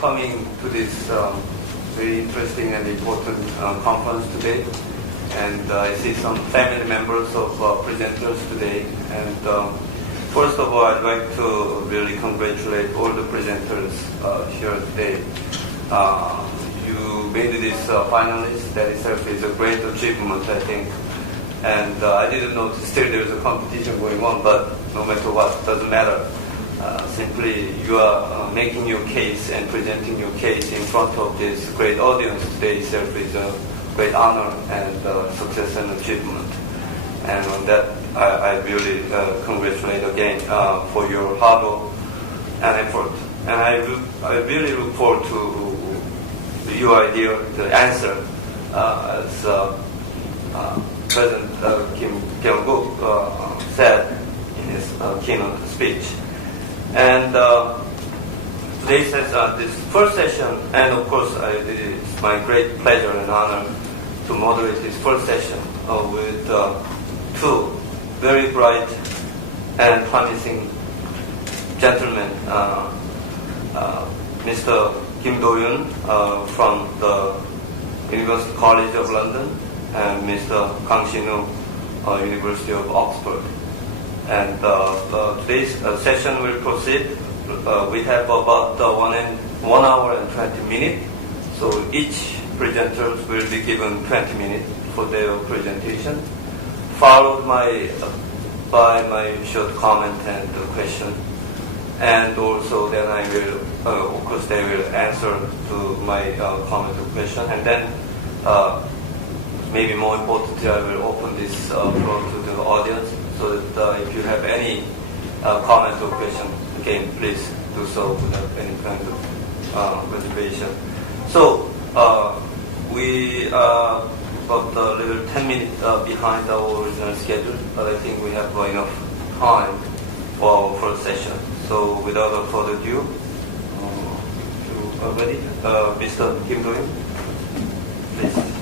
coming to this very interesting and important conference today. And I see some family members of presenters today. And first of all, I'd like to really congratulate all the presenters here today. You made this finalist. That itself is a great achievement, I think. And I didn't know still there's a competition going on, but no matter what, doesn't matter. Simply you are making your case and presenting your case in front of this great audience today itself is a great honor and success and achievement. And on that, I really congratulate again for your hard work and effort. And I really look forward to your idea, the answer, as President Kim Kyung-guk said in his keynote speech. And today says this first session, and of course it's my great pleasure and honor to moderate this first session with two very bright and promising gentlemen, Mr. Kim Do-yoon from the University College of London and Mr. Kang Shin-woo, University of Oxford. And today's session will proceed. We have about 1 hour and 20 minutes. So each presenter will be given 20 minutes for their presentation, followed by my short comment and question. And also then I will, of course, they will answer to my comment or question. And then maybe more importantly, I will open this floor to the audience, so that if you have any comment or question, again, please do so without any kind of reservation. So we are about a little 10 minutes behind our original schedule, but I think we have enough time for our first session. So without further ado, you are ready? Mr. Kim Do-yoon, please.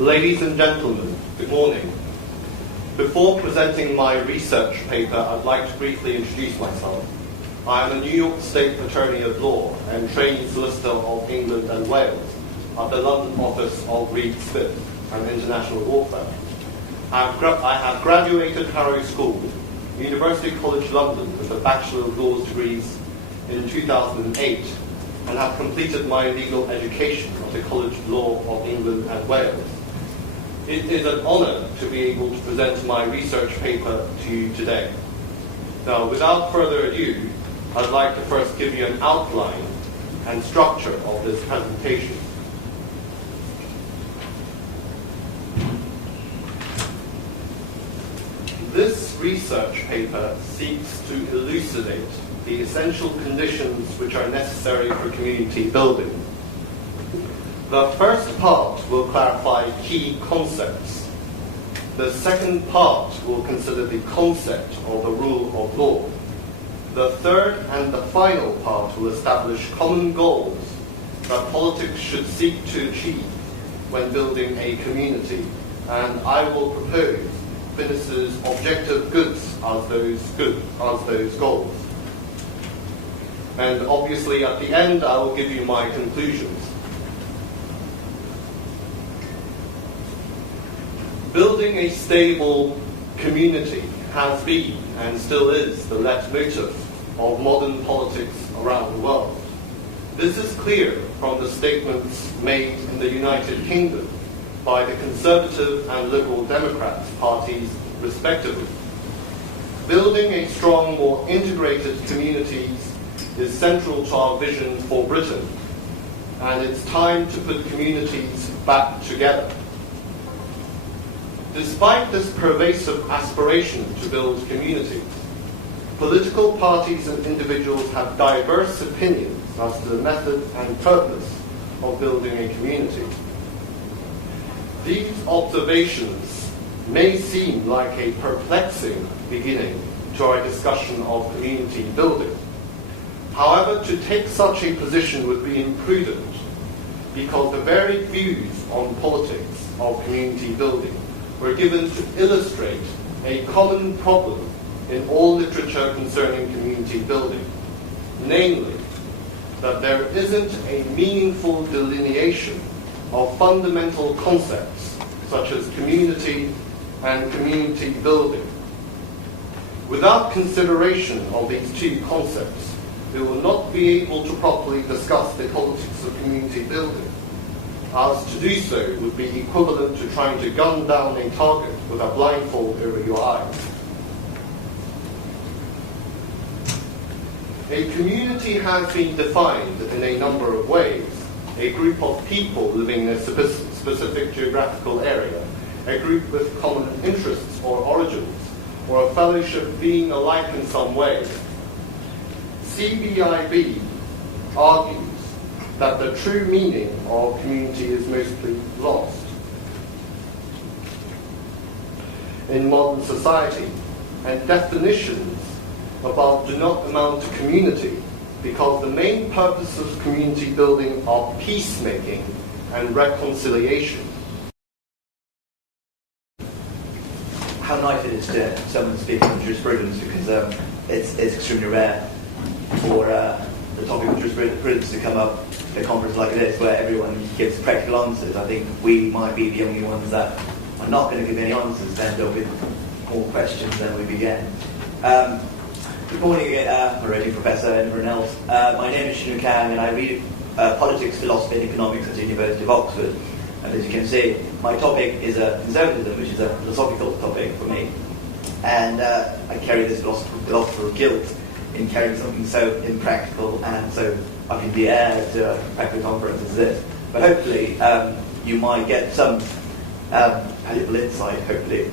Ladies and gentlemen, good morning. Before presenting my research paper, I'd like to briefly introduce myself. I am a New York State Attorney at Law and trainee solicitor of England and Wales at the London office of Reed Smith and International Law Firm. I have graduated Harrow School, University College London, with a Bachelor of Laws degrees in 2008 and have completed my legal education at the College of Law of England and Wales. It is an honour to be able to present my research paper to you today. Now, without further ado, I'd like to first give you an outline and structure of this presentation. This research paper seeks to elucidate the essential conditions which are necessary for community building. The first part will clarify key concepts. The second part will consider the concept of the rule of law. The third and the final part will establish common goals that politics should seek to achieve when building a community, and I will propose Venice's objective goods as those goals. And obviously at the end I will give you my conclusions. Building a stable community has been and still is the leitmotif of modern politics around the world. This is clear from the statements made in the United Kingdom by the Conservative and Liberal Democrats parties respectively. Building a strong, more integrated communities is central to our vision for Britain, and it's time to put communities back together. Despite this pervasive aspiration to build communities, political parties and individuals have diverse opinions as to the method and purpose of building a community. These observations may seem like a perplexing beginning to our discussion of community building. However, to take such a position would be imprudent, because the varied views on politics of community building were given to illustrate a common problem in all literature concerning community building, namely, that there isn't a meaningful delineation of fundamental concepts such as community and community building. Without consideration of these two concepts, we will not be able to properly discuss the politics of community building, as to do so would be equivalent to trying to gun down a target with a blindfold over your eyes. A community has been defined in a number of ways. A group of people living in a specific geographical area, a group with common interests or origins, or a fellowship being alike in some way. CBIB argues that the true meaning of community is mostly lost in modern society, and definitions above do not amount to community because the main purpose of community building are peacemaking and reconciliation. How nice it is to someone speaking of jurisprudence, because it's extremely rare for the topic of jurisprudence to come up at a conference like this where everyone gives practical answers. I think we might be the only ones that are not going to give any answers, then there'll be more questions than we begin. Good morning, already Professor and everyone else. My name is Shinu Kang and I read politics, philosophy and economics at the University of Oxford. And as you can see, my topic is conservatism, which is a philosophical topic for me. And I carry this philosophical guilt in carrying something so impractical and so up in the air to a practical conference as this. But hopefully you might get some valuable insight, hopefully,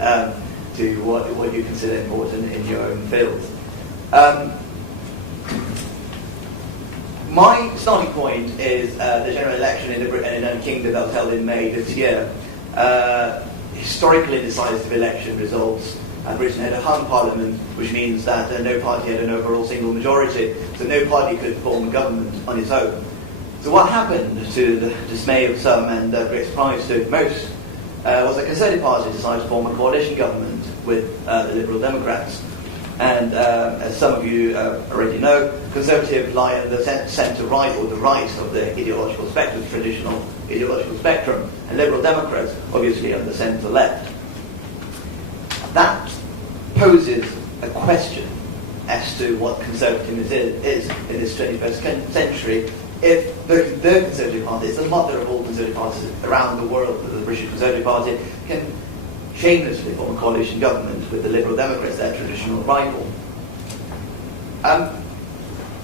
to what you consider important in your own fields. My starting point is the general election in the United Kingdom that was held in May this year. Historically decisive election results. Britain had a hung parliament, which means that no party had an overall single majority, so no party could form a government on its own. So what happened, to the dismay of some and great surprise to most, was the Conservative Party decided to form a coalition government with the Liberal Democrats. And as some of you already know, Conservative lie on the centre-right, or the right of the ideological spectrum, traditional ideological spectrum, and Liberal Democrats obviously on the centre-left. That poses a question as to what conservatism is in this 21st century if the Conservative Party is the mother of all Conservative parties around the world, the British Conservative Party can shamelessly form a coalition government with the Liberal Democrats, their traditional rival.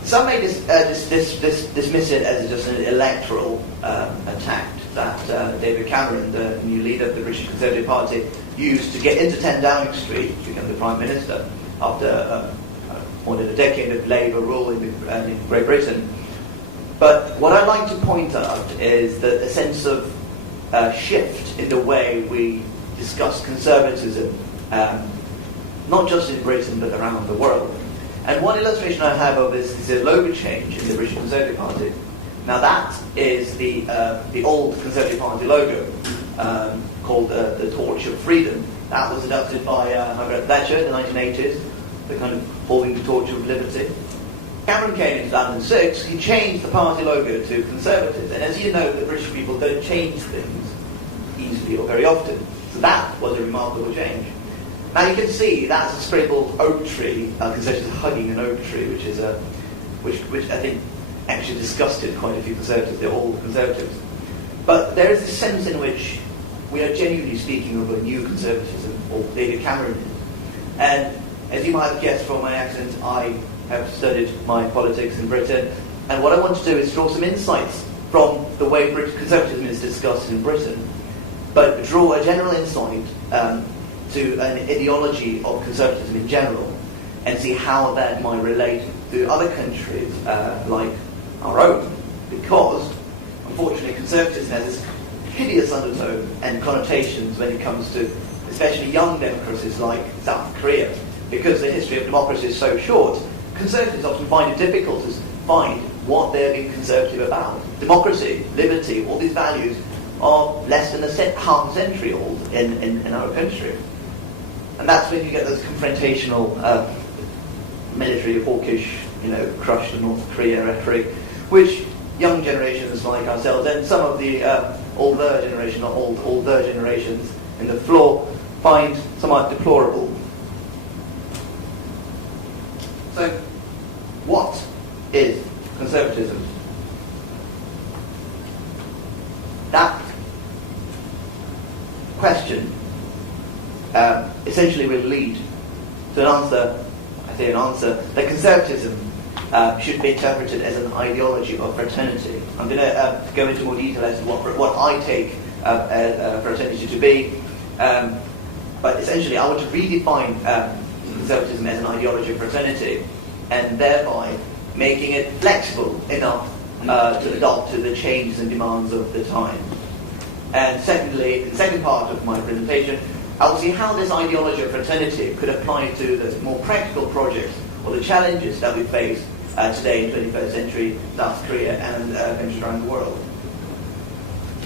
Some may dismiss it as just an electoral attack that David Cameron, the new leader of the British Conservative Party, used to get into 10 Downing Street to become the Prime Minister after more than a decade of Labour rule in Great Britain. But what I'd like to point out is that a sense of shift in the way we discuss conservatism, not just in Britain but around the world. And one illustration I have of this is a logo change in the British Conservative Party. Now that is the old Conservative Party logo, called the Torch of Freedom. That was adopted by Margaret Thatcher in the 1980s, the kind of holding the torch of liberty. Cameron came in 2006, he changed the party logo to Conservatives. And as you know, the British people don't change things easily or very often. So that was a remarkable change. Now you can see that's a scribbled oak tree, Conservatives hugging an oak tree, which I think actually disgusted quite a few Conservatives. They're all Conservatives. But there is this sense in which we are genuinely speaking of a new conservatism, or David Cameron is. And as you might have guessed from my accent, I have studied my politics in Britain, and what I want to do is draw some insights from the way conservatism is discussed in Britain, but draw a general insight to an ideology of conservatism in general, and see how that might relate to other countries like our own, because unfortunately conservatism has this hideous undertone and connotations when it comes to especially young democracies like South Korea. Because the history of democracy is so short, conservatives often find it difficult to find what they're being conservative about. Democracy, liberty, all these values are less than half a century old in our country. And that's when you get those confrontational, military, hawkish, crush the North Korea rhetoric, which young generations like ourselves and some of the older generations in the floor find somewhat deplorable. So, what is conservatism? That question essentially will lead to an answer that conservatism should be interpreted as an ideology of fraternity. I'm going to go into more detail as to what I take fraternity to be, but essentially I want to redefine conservatism as an ideology of fraternity, and thereby making it flexible enough to adapt to the changes and demands of the time. And secondly, the second part of my presentation, I will see how this ideology of fraternity could apply to the more practical projects or the challenges that we face today in 21st century South Korea and countries around the world.